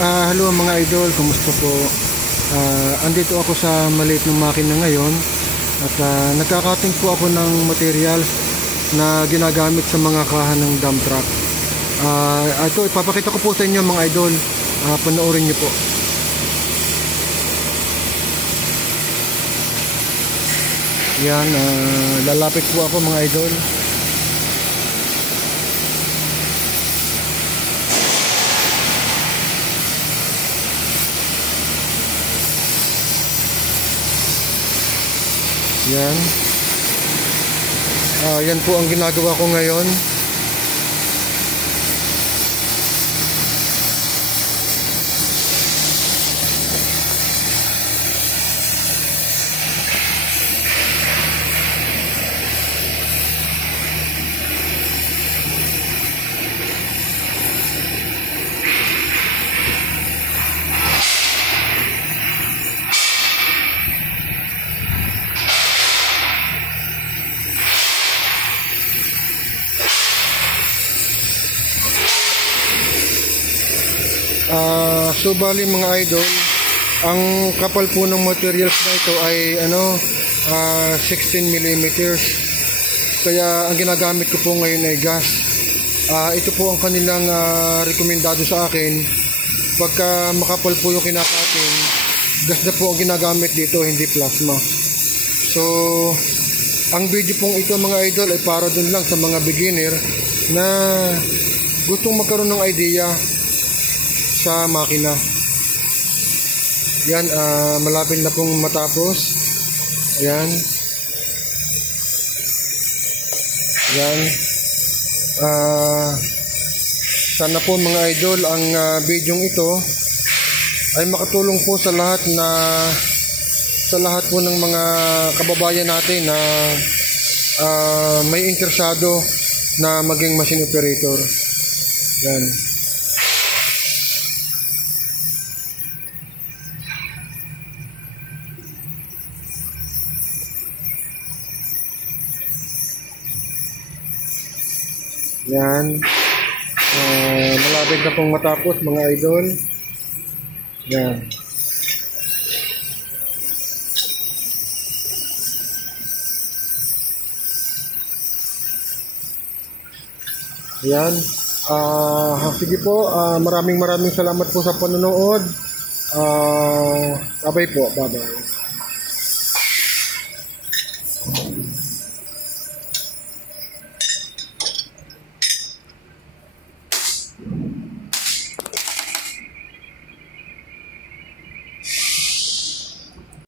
Hello mga idol, kumusta po? Andito ako sa maliit ng makina ngayon at nagkakating po ako ng materials na ginagamit sa mga kahan ng dump truck. Ito, ipapakita ko po sa inyo mga idol. Panoorin nyo po. Yan, lalapit po ako mga idol. Yan. Yan po ang ginagawa ko ngayon. So bali mga idol, ang kapal po ng materials na ito ay 16 millimeters. Kaya ang ginagamit ko po ngayon ay gas. Ito po ang kanilang rekomendado sa akin. Pagka makapal po yung kinakating, gas na po ang ginagamit dito, hindi plasma. So ang video pong ito mga idol ay para dun lang sa mga beginner na gustong magkaroon ng idea sa makina. Yan, malapit na pong matapos. Ayan. Yan. Sana po mga idol ang bidyong ito ay makatulong po sa lahat po ng mga kababayan natin na may interesado na maging machine operator. Yan. Yan. Malapit na pong matapos mga idol. Yan. Yan. Sige po, maraming salamat po sa panonood. Bye po. Bye-bye.